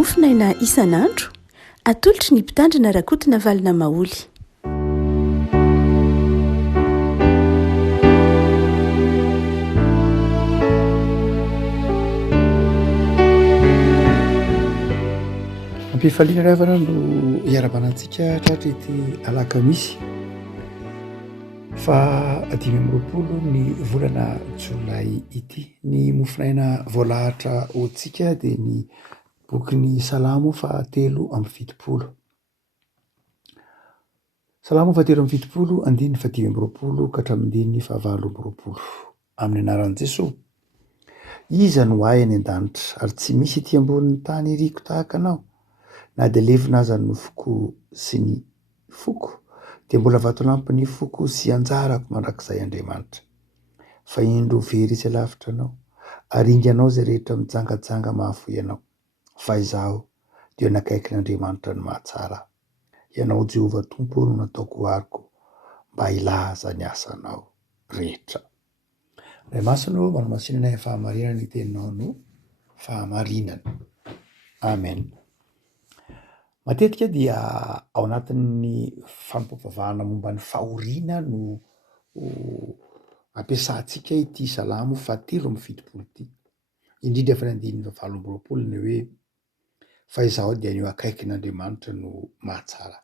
mofinaina isan'andro atolotry ny mpitandrina rakotina valina maoly. Ampifaliana ravana no hiarabanantsika tratra ity alakamisy fa 5 ny volana jolay ity. Ny mofinaina voalahatra hoantsika dia ny bokin'ny Salamo 3:20. Salamo 3:20, andiny 5:20 ka hatramin'ny 5:20. Amin'ny anaran'i Jesosy. Iza no ahy any an-danitra ary tsy misy ety ambonin'ny tany riko tahaka anao, na dia levina aza ny nofoko sy ny foko dia mbola vatolampy ny foko sy anjarako mandrakizay Andriamanitra. Fa indro very izy alavitra anao, ary inganao izay rehetra mijangajanga mahafoy anao. Fa izaho dia nakaiky n'Andriamanitra ny mahatsara. Ianao Jehovah Tompo no nataoko ariko mba hilaza ny asanao rehetra. Ray masino manamasinana ny fahamarinana ny teninao no fahamarinana. Amen. Matetika dia ao anatin'ny fampivavahana momba ny fahoriana no ampiasantsika ity Salamo 3:20 ity. Indrindra fa ny andininy 5:20 ny hoe fa izaho dia ny akaiky n'Andriamanitra no mahatsara.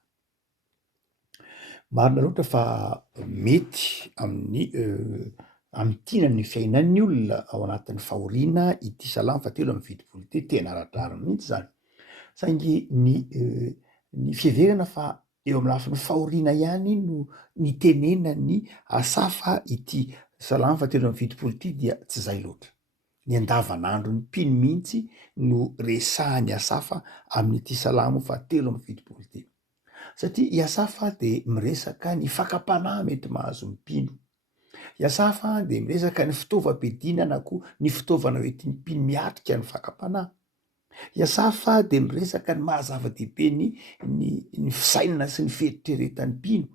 Marina loatra fa mety amin'ny tinan'ny fiainan'ny olona ao anatin'ny fahoriana ity Salamo 3:20 ity, tena aradrariny mihitsy zany. Saingy ny fiheverana fa eo amin'ny lafin'ny fahoriana ihany no ny tenena ny asafa ity Salamo 3:20 ity dia tsy izay loatra. Ny andavanandro ny mpino mihitsy no resahany asafa amin'ity Salamo 3:20 ity. Satria i asafa dia miresaka ny fakapanahy mety mahazo mpino. I asafa dia miresaka ny fitaovam-piadiana na koa ny fitaovana hoentin'ny mpino miatrika ny fakapanahy. I asafa dia miresaka ny mahazava-dehibe ny fisainana sy ny fieritreretan'ny mpino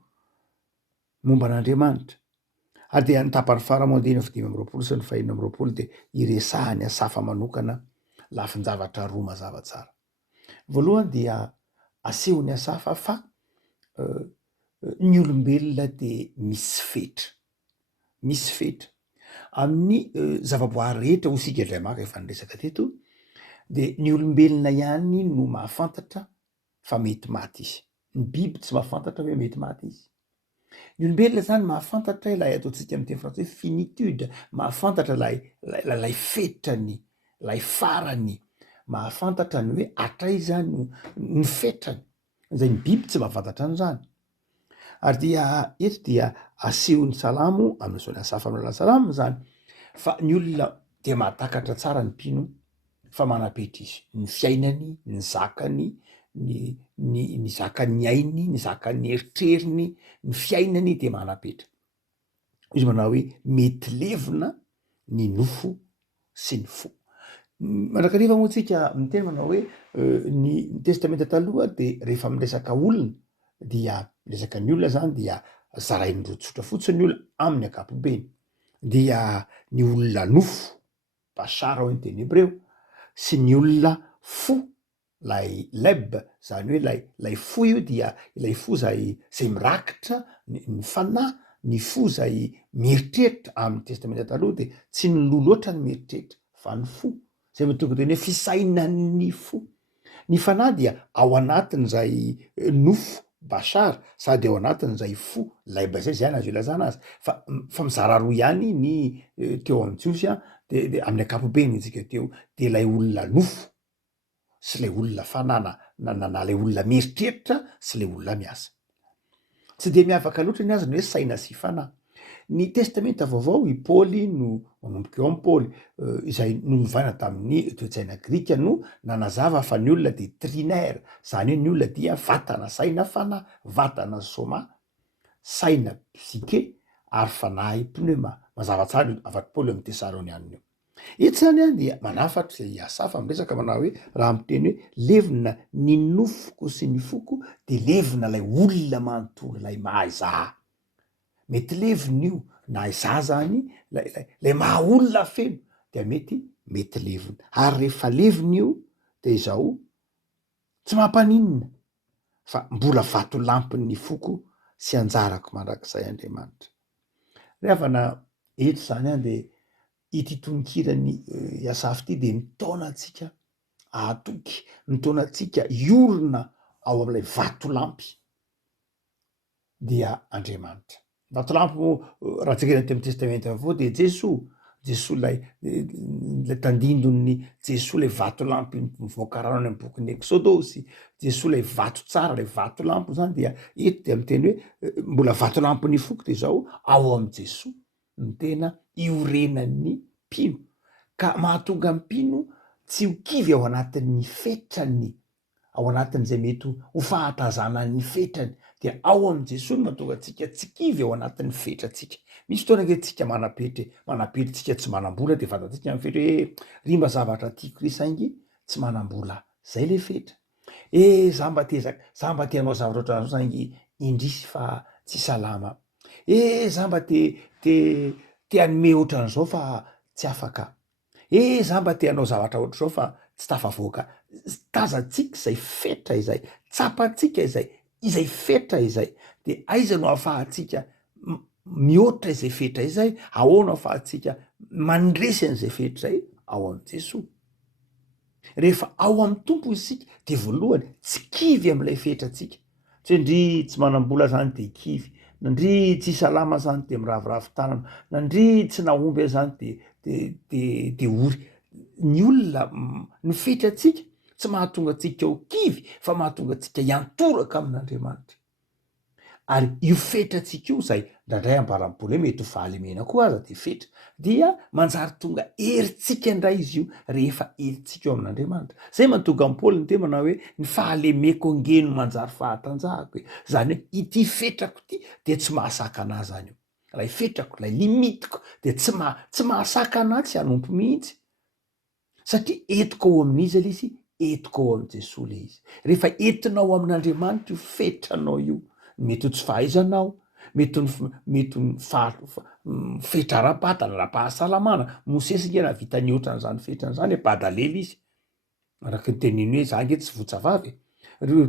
momba n'Andriamanitra. Ary dia ny tapany fara-mandehana 5:20 sy ny 5:20 dia iresahany asafa manokana lafin-javatra roa mazava tsara. Voalohany dia asehony asafa fa ny olombelona dia misy fetra. Misy fetra. Amin'ny zavaboary rehetra ho isika indray maka efa niresaka teto, dia ny olombelona ihany no mahafantatra fa mety maty izy. Ny biby tsy mahafantatra hoe mety maty izy. Ny olombelona zany mahafantatra ilay ataontsika amin'ny teny frantsay finitude, mahafantatra ilay fetrany, ilay farany, mahafantatra ny hoe hatraiza ny fetrany. Izay ny biby tsy mahafantatra an'izany. Ary dia eto dia asehon'ny Salamo amin'izao ny asafa amin'ny Salamo zany fa ny olona dia mahatakatra tsara ny mpino fa manapetra izy. Ny fiainany, ny zakany, ny zakany ainy, ny zakany eritreriny, ny fiainany dia manapetra. Izy manao hoe mety levina ny nofo sy ny fo. Mandrakariva moa tsika miteny manao hoe ny testamenta taloha dia rehefa miresaka olona dia miresaka ny olona zany dia zarainy roa tsotra fotsiny ny olona amin'ny ankapobeny. Dia ny olona nofo, bashara hoy ny teny hebreo, sy ny olona fo, lay leb, zany hoe lay fo io dia ilay fo zay mirakitra ny fanahy, ny fo zay mieritreritra amin'ny testamenta taloha dia tsy ny loha loatra ny mieritreritra fa ny fo. Zay mahatonga teny hoe fisainan'ny fo. Ny fanahy dia ao anatin'izay nofo bashara sady ao anatin'izay fo laiba zay azo ilazana azy. Fa mizara roa ihany ny teo amin'ny Jiosy dia amin'ny ankapobeny itsika teo dia ilay olona nofo sy ilay olona fanahy na ilay olona mieritreritra sy ilay olona miasa. Tsy dia miavaka loatra ny azy ny hoe saina sy fanahy. Ny testamenta vaovao i Paoly no manomboka eo amin'ny Paoly izay nolovaina tamin'ny toe-tsaina grika no nanazava fa ny olona dia trinaire, zany hoe ny olona dia vatana saina fanahy, vatana soma, saina psike ary fanahy pneuma. Mazava tsara avatry Paoly amin'ny Tesalonianina. Eto zany dia manafatra izay asafa miresaka manao hoe raha miteny hoe levina ny nofoko sy ny foko dia levina ilay olona manontolo ilay mahaizà. Mety levina io na izà zany lay maha olona feno dia mety levina. Ary rehefa levina io dia izao tsy mampanina fa mbola vato lampiny ny foko sy anjarako mandrakizay Andriamanitra. Rehefa eto zany a de ity tononkirany Iasafy ity de mitaona antsika atoky, mitaona antsika iorona ao amin'ilay vatolampy dia Andriamanitra. Vatolampy raha jerena ty amin'ny testamenta vaovao de Jesosy lay tandindon'ny Jesosy lay vatolampy mivoaka rano any amin'ny bokin'ny Exodosy, Jesosy lay vato tsara, lay vatolampy zany dia eto de miteny hoe mbola vatolampy ny foko de zao ao amin'ny Jesosy ny tena iorenan'ny mpino, ka mahatonga mpino tsy ho kivy ao anatin'ny fetrany, ao anatin'izay mety ho fahatazanan'ny fetrany, dia ao amin'ny Jesosy no mahatonga antsika tsy kivy ao anatin'ny fetratsika. Misy fotoana ankehitritsika manapetry tsika tsy manam-bola de fantatsika amin'ny fetra hoe rimba zavatra tiako ry saingy tsy manam-bola, zay le fetra. Za mba te hanao zavatra ohatran'izao saingy indrisy fa tsy salama. Za mba te hanome ohatran'izao fa tsy afaka. Za mba te hanao zavatra ohatr'izao fa tsy tafavoaka. Tazantsika izay fetra izay, tsapantsika izay fetra izay, de aiza no ahafahantsika mihoatra izay fetra izay, ahoana ahafahantsika mandresy an'izay fetra izay ao amin'ny Jesosy. Rehefa ao amin'ny tompo isika de voalohany tsy kivy amin'ilay fetratsika, tsy ndry tsy manam-bola zany de kivy, nandry tsy salama zany de miraviravy tanana, nandry tsy nahomby zany de ory. Ny olona ny fetratsika tsy mahatonga antsika ho kivy fa mahatonga antsika hiantoraka amin'Andriamanitra. Ary io fetratsika io zay ndraindray ambaram-pola hoe mety ho fahalemena koa aza de fetra, dia manjary tonga herintsika indray izy io rehefa herintsika eo amin'Andriamanitra. Zay mahatonga ny Paoly ny tena manao hoe ny fahalemeko angeno manjary fahatanjahako. Zany hoe ity fetrako ity de tsy mahasaka anahy zany io. Lay fetrako, lay limitiko de tsy mahasaka anahy tsy hanompo mihitsy. Satria etiko ao amin'izy le izy, etiko ao amin'ny Jesosy le izy. Rehefa entinao amin'Andriamanitra io fetranao io, mety ho tsy fahaizanao, mety ho fetra ara-batana, ara-pahasalamana, Mosesy nge navita ny ohatran'izany fetran'izany, badalely izy. Araka ny teniny hoe za nge tsy votsavavy.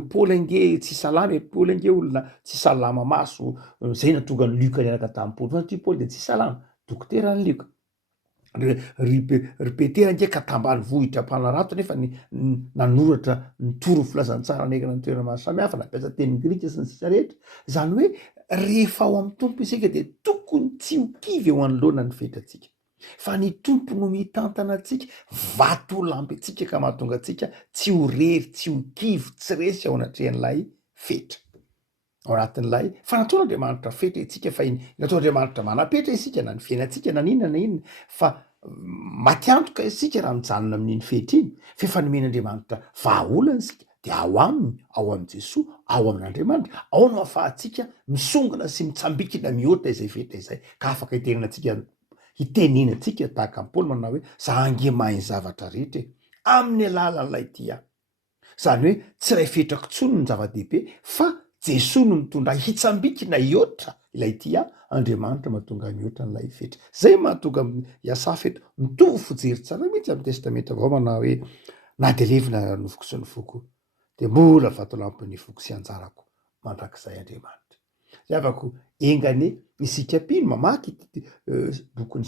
Paoly nge tsy salama, Paoly nge olona tsy salama maso, zay natonga ny Luka niaraka tamin'ny Paoly. Fa ty Paoly de tsy salama, dokotera ny Luka. Ry Petera nge katambany vohitra mpanarato nefa nanoratra nitoro filazantsara negana ny toerana maro samihafa, nampiasa teny grika sy ny sisa rehetra. Zany hoe rehefa ao amin'ny tompo isika de tokony tsy ho kivy eo anoloana ny fetratsika, fa ny tompo no mitantana antsika, vato lampy antsika ka mahatonga antsika tsy ho rery, tsy ho kivy, tsy resy ao anatrehan'ilay fetra. Ao anatin'ilay fa nataon'Andriamanitra fetra itsika, fa nataon'Andriamanitra manapetra isika na ny fiainantsika na inona fa matiantoka isika raha mijanona amin'iny fetra iny, fa nomen'Andriamanitra vahaolana isika de ao aminy, ao amin'ny Jesosy, ao amin'Andriamanitra, ao no ahafahantsika misongona sy mitsambikina mihoatra izay fetra izay, ka afaka hitenenantsika tahaka ny Paoly manao hoe za ange mahay zavatra rehetra amin'ny alalan'ilay tia. Zany hoe tsy ray fetrako tsony ny zava-dehibe fa Jesosy no mitondra hitsambikina hihoatra ilay tia, Andriamanitra mahatonga mihoatra n'ilay fetra. Zay mahatonga Iasafy eto mitovy fijery tsara mihitsy amin'ny testamenta vao manao hoe na de levina nofoko sy ny foko de mbola vatolampy ny foko sy anjarako mandrakizay Andriamanitra. Zay afaka engane isika mpino mamaky bokin'ny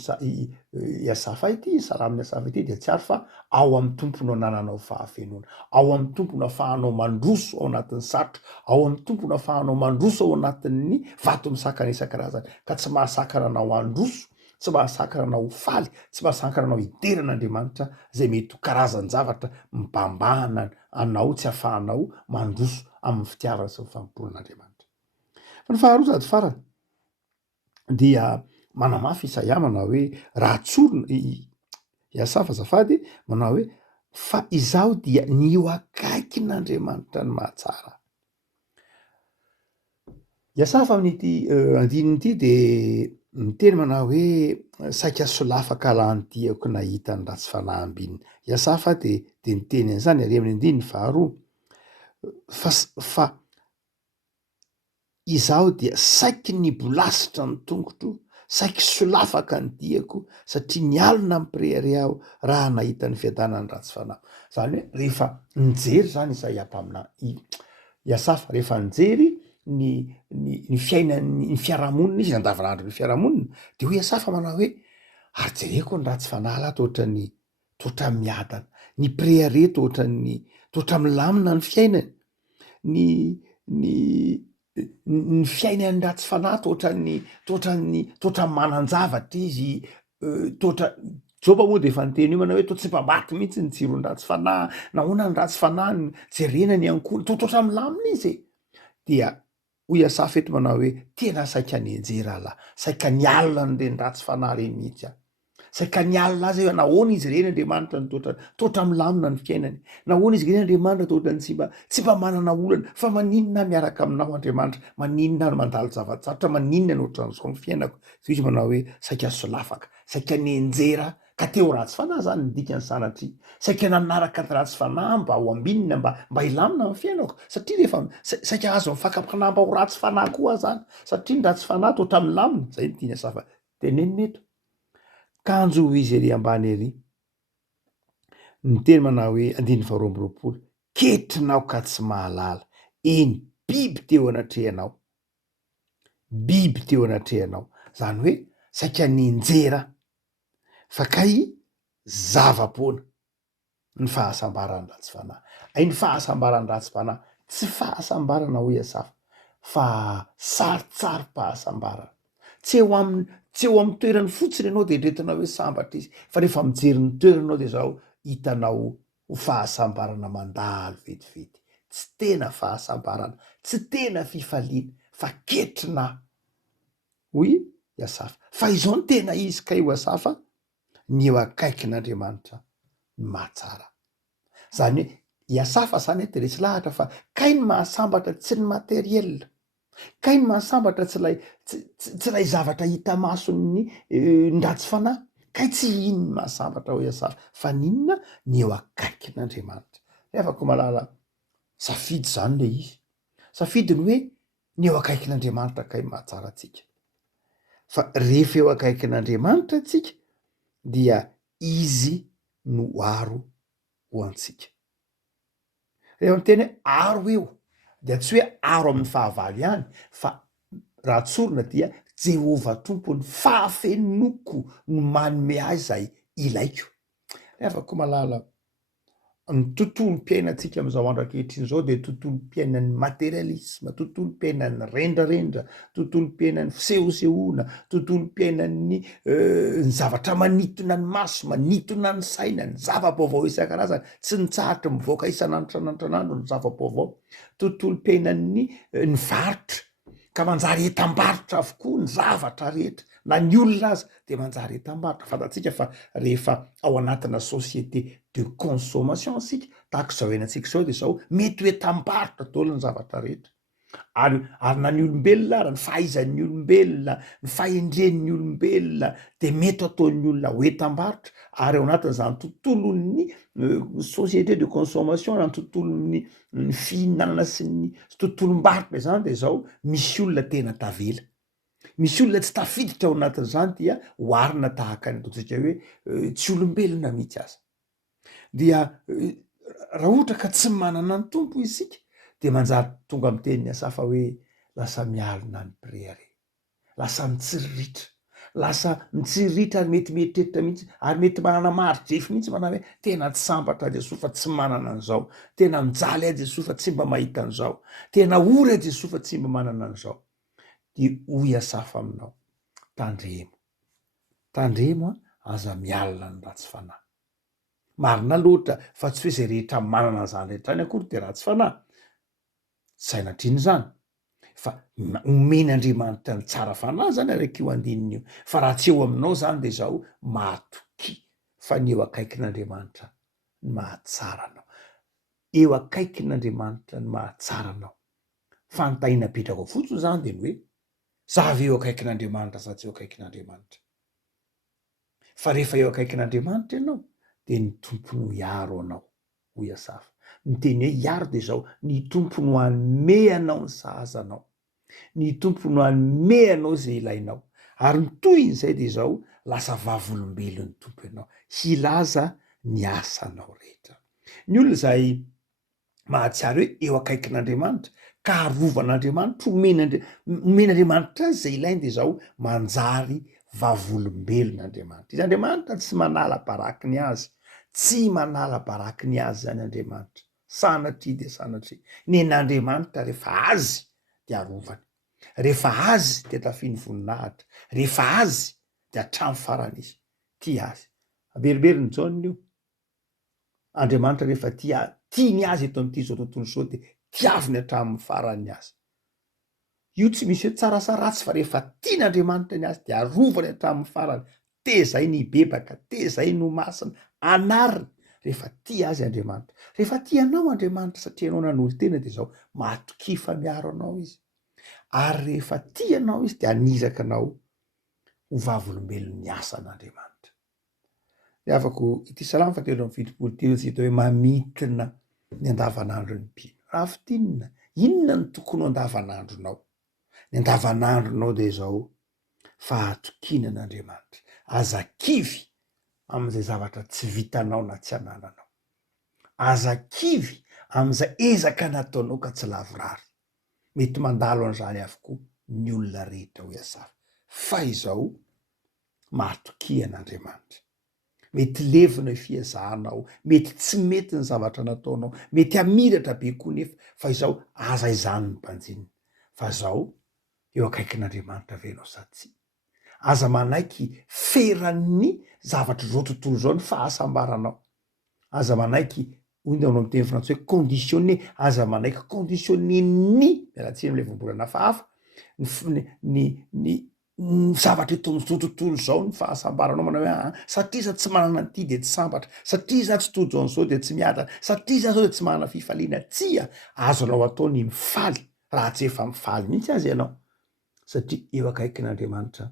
Iasafy ity, salamin'ny Iasafy ity de tsy ary fa ao amin'ny tompo no anananao fahafenona, ao amin'ny tompo no ahafahanao mandroso ao anatin'ny sarotra, ao amin'ny tompo no ahafahanao mandroso ao anatin'ny vato misakana isan-karazany, ka tsy mahasakana anao androso, tsy mahasakana anao faly, tsy mahasakana anao hideran'Andriamanitra zay mety ho karazan-javatra mibambahana anao tsy ahafahanao mandroso amin'ny fitiavana sy ny famporon'Andriamanitra. Fa ny faharoa sady farany dia manamafy Isaia manao hoe raha tsorona Iasafy azafady manao hoe fa izaho dia ny eo akaikin'Andriamanitra ny mahatsara. Iasafy amin'ity andininy ity de miteny manao hoe saika solafaka lahany-tiako nahita ny ratsy fanahambinina. Iasafy de miteny an'izany ary amin'ny andininy faharoa fa izaho dia saiky ny bolasitra ny tongotro saiky solafaka ny diako satria nialina mipreary aho raha nahita ny fiadanany ratsy fanahy. Zany hoe rehefa nijery zany izay ampamina Iasafa rehefa nijery ny fiainany ny fiarahamonina izy andavanandro ny fiarahamonina de hoe Iasafa manao hoe ary jereko ny ratsy fanahy lahy toatra miadana ny preareto toatra milamina ny fiainany ny fiainany ratsy fanahy toatra manan-javatra izy toatra Joba moa de efa niteny io manao hoe toa tsy mpambaty mihitsy ny tsirony ratsy fanahy nahoana ny ratsy fanahy ny jerena ny ankoly toatra milamina izy dia hoy Iasafa eto manao hoe tena saika nienjera lahy saika nialina n'ireny ratsy fanahy reny mihitsy aho saika nialina azy hoe nahoana izy reny Andriamanitra ny toatra milamina ny fiainany nahoana izy reny Andriamanitra toatra ny tsy mba manana olana fa maninona miaraka aminao Andriamanitra maninona no mandalo zavatsarotra maninona no ohatran'izao ny fiainako izy manao hoe saika solafaka saika nienjera ka teo ratsy fanahy zany ny dikany sanatria saika nanaraka ny ratsy fanahy mba ho ambinina mba hilamina ny fiainako satria rehefa saika azo mifakampinamba ho ratsy fanahy koa zany satria ny ratsy fanahy toatra milamina zay ny tiany Iasafa tenenina eto kanjo izy ery ambany ery ny teny manao hoe 1:20 ketrinao ka tsy mahalala eny biby teo anatrehanao zany hoe saika nienjera fa kay zavapoana ny fahasambarany ratsy fanahy ay ny fahasambarany ratsy fanahy tsy fahasambarana ho Iasafa fa sarotsaro-pahasambarana tsy eo amin'ny toerany fotsiny ianao de retinao hoe sambatra izy fa rehefa mijery ny toeranao de zao hitanao ho fahasambarana mandalo vetivety tsy tena fahasambarana tsy tena fifaliana fa ketrina hoy Iasafa fa izao ny tena izy kay ho Iasafa ny eo akaikin'Andriamanitra ny mahatsara zany hoe Iasafa zany de resy lahatra fa kay ny mahasambatra tsy ny materiel kay ny mahasambatra tsy lay zavatra hita masony ny ratsy fanahy kay tsy iny mahasambatra ho Iasafa fa ninona ny eo akaikin'Andriamanitra afaka malala safidy zany le izy safidy ny hoe ny eo akaikin'Andriamanitra kay mahatsara atsika fa rehefa eo akaikin'Andriamanitra atsika dia izy no aro ho antsika rehefa miteny hoe aro eo dia tsy hoe aro amin'ny fahavalo ihany fa raha tsorina dia Jehova tompony fahafenoko no manome azy zay ilaiko afaka malala ny tontolom-piainantsika amin'izao andro ankehitriny zao de tontolom-piainan'ny materialisme tontolom-piainan'ny rendrarendra tontolom-piainan'ny fisehosehoana tontolom-piainan'ny ny zavatra manitona ny maso manitona ny saina ny zava-baovao isan-karazany tsy nitsahatra mivoaka isan'andro ny zava-baovao tontolom-piainan'ny ny varotra ka manjary etam-barotra avokoa ny zavatra rehetra na ny olona azy de manjary etam-barotra fantatsika fa rehefa ao anatina société de consommation asika tahaka izao henantsika zao de zao mety ho etam-barotra daholo ny zavatra rehetra ary na ny olombelona ary ny fahaizan'ny olombelona ny fahendren'ny olombelona de mety ataon'ny olona ho etam-barotra ary ao anatin'izany tontolon'ny société de consommation na ny tontolon'ny ny fihinanana sy ny tontolom-barotra izany de zao misy olona tena tavela misy olona tsy tafiditra ao anatin'izany dia hoarina tahaka ny ataontsika hoe tsy olombelona mihitsy aza dia raha ohatra ka tsy manana ny tompo isika de manjary tonga amin'ny tenin'ny Iasafa hoe lasa mialina ny preare lasa mitsiriritra lasa mitsiriritra ary mety mieritreritra mihitsy ary mety manana marodrefy mihitsy manao hoe tena tsy sambatra Jesosy fa tsy manana an'izao tena mijaly a Jesosy fa tsy mba mahita an'izao tena ory a Jesosy fa tsy mba manana an'izao de hoy Iasafa aminao tandremo aza mialina ny ratsy fanahy marina loatra fa tsy hoe zay rehetra manana an'izany rehetra any akory de ratsy fanahy sainatriny zany fa omen'Andriamanitra ny tsara fanahy zany araka io andininy io fa raha tsy eo aminao zany de zao mahatoky fa ny eo akaikin'Andriamanitra ny mahatsara anao eo akaikin'Andriamanitra ny mahatsara anao fantaina petraka fotsiny zany de ny hoe zavy eo akaikin'Andriamanitra sa tsy eo akaikin'Andriamanitra fa rehefa eo akaikin'Andriamanitra ianao de ny tompony ho iaro anao ho Iasafa ny teny hoe iaro de zao ny tompony ho anome anao ny sahazanao ny tompony ho anome anao zay ilainao ary nytoyin'izay dia izao lasa vavolombelon'ny tompo ianao hilaza ny asanao rehetra. Ny olona izay mahatsiary hoe eo akaikin'Andriamanitra ka arovan'Andriamanitra omen'Andriamanitra azy izay ilainy dia izao manjary vavolombelon'Andriamanitra. Izy Andriamanitra tsy manala baraky ny azy, tsy manala baraky ny azy zany Andriamanitra, sanatria dia sanatria. Ny an'Andriamanitra rehefa azy dia arovany, rehefa azy dia tafiany voninahitra, rehefa azy dia hatramy farany izy. Tia azy. Beriberiny Jaona io. Andriamanitra rehefa tiany azy eto amin'ity zao tontolo zao dia tiaviny hatramin'ny farany azy. Io tsy misy hoe tsarasa ratsy fa rehefa tian'Andriamanitra ny azy dia arovany hatramin'ny farany. Tezay ny bebaka, tezay no masina, anariny rehefa tia azy Andriamanitra. Rehefa tianao Andriamanitra satria anao nanolo-tena dia izao matokifa miaro anao izy. Ary rehefa tianao izy dia aniraka anao ho vavolombelon'ny asan'Andriamanitra. Afako ity salamo fatelo amby fitopolo ity tsy hita hoe mamitina ny andavanandro ny mpino. Rafitinina, inona ny tokony ho andavanandronao? Ny andavanandronao dia izao fahatokiana an'Andriamanitra, aza-kivy amin'izay zavatra tsy vitanao na tsy anananao, aza-kivy amin'izay ezaka nataonao ka tsy lavorary. Mety mandalo an'izany avokoa ny olona rehetra ho iasafy, fa izao mahatokia an'Andriamanitra. Mety levina fiazahanao, mety tsy mety ny zavatra nataonao, mety hamiratra be koa nefa, fa izao aza izany ny mpanjinina. Fa izao eo akaikin'Andriamanitra venao sa tsy? Aza manaiky feran'ny zavatra zao tontolo zao ny fahasambaranao. Aza manaiky hoy amin'ny teny frantsay hoe conditionné, aza manaiky conditionné ny mialatsiny amin'ilay vombolana hafahafa ny zavatra eto amin'izao tontolo zao ny fahasambaranao manao hoe satria za tsy manana an'ity dia tsy sambatra, satria za tsy tojo an'izao dia tsy miadana, satria za zao dia tsy manana fifaliana. Tsia azonao atao ny mifaly raha tsy efa mifaly mihitsy azy ianao, satria eo akaikin'Andriamanitra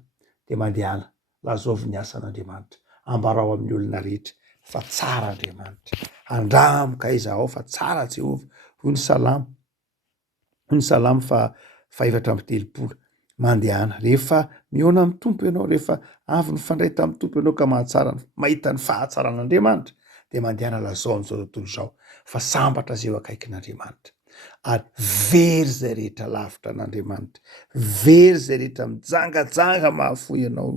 dia mandehana lazaovy ny asan'Andriamanitra, ambarao amin'ny olona rehetra fa tsara Andriamanitra, andramoka izaho fa tsara Jehovah. Hoy ny salamo fa 4:30 mandehana rehefa miona amin'ny tompo ianao, rehefa avy nifandray tamin'ny tompo ianao ka mahita ny fahatsaran'Andriamanitra dia mandehana lazao n'izao tontolo izao fa sambatra azy eo akaikin'Andriamanitra, ary very zay rehetra lavitra an'Andriamanitra, very zay rehetra mijangajanga mahafoy ianao.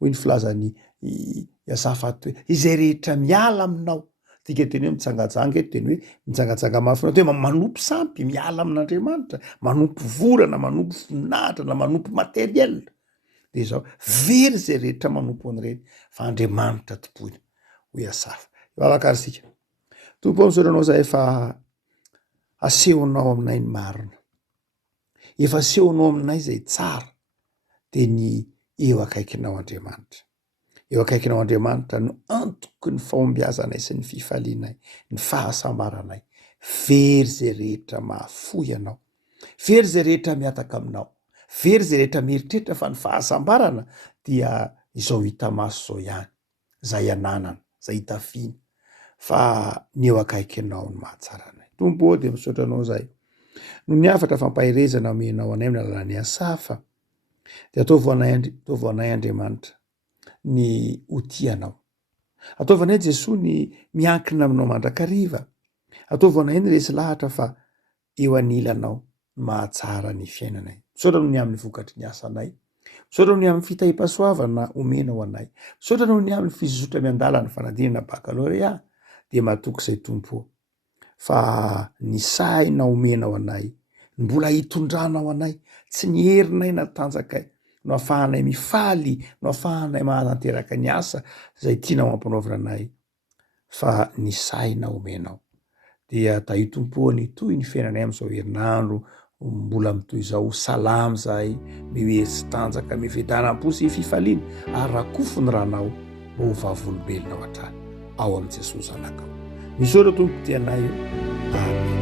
Hoy ny filazany Iasafaty hoe izay rehetra miala aminao, tika teny hoe mitsangajanga eto teny hoe mijangajanga mahafoy, hoe manompo sampy miala amin'Andriamanitra, manompo vorana, manompo voninahitra na manompo materiel. Dia izao very zay rehetra manompo an'ireny fa Andriamanitra tompony. Hoy Asafa. Vavaka sika tompo amin'izao zahay efa asehonao aminay ny marina, efa asehonao aminay zay tsara dia ny eo akaikinao Andriamanitra. Eo akaikinao Andriamanitra no antoky ny fahombiazanay sy ny fifalianay, ny fahasambaranay. Very zay rehetra mahafoy anao, very zay rehetra miataka aminao, very zay rehetra mieritreritra fa ny fahasambarana dia izao hita maso zao ihany, zay ananana, zay hitafina, fa ny eo akaikinao ny mahatsara anay. Tompo dia misaotra anao zahay no ny afatra fampahirezana amenao anay amin'ny alalan'ny Asafa, dia ataovanay Andriamanitra ny hotianao, ataovanay Jesoa ny miankina aminao mandrakariva, ataovanay ny resy lahatra fa eo anilanao ny mahatsara ny fiainanay. Misaotra noho ny amin'ny vokatry ny asanay, misaotra noho ny amin'ny fitahim-pahasoavana omenao anay, misaotra noho ny amin'ny fizotra miandalana fanadinana baccalauréat, dia mahatoky izay tompo fa ny saina omenao anay, mbola hitondranao anay, tsy ny herinay natanjakay, no ahafahanay mifaly, no ahafahanay mahatanteraka ny asa izay tianao ampanaovina anay, fa ny saina omenao. Dia tahi tompoany toy ny fiainanay amin'izao herinandro mbola mitoy izao, salamy zahay, mihoe sy tanjaka, mivedanam-po sy fifaliana, ary rakofo ny ranao mba ho vavolombelonao hatrany ao amin'i Jesosy zanakao. Misaotra tompo tianay io. Amen.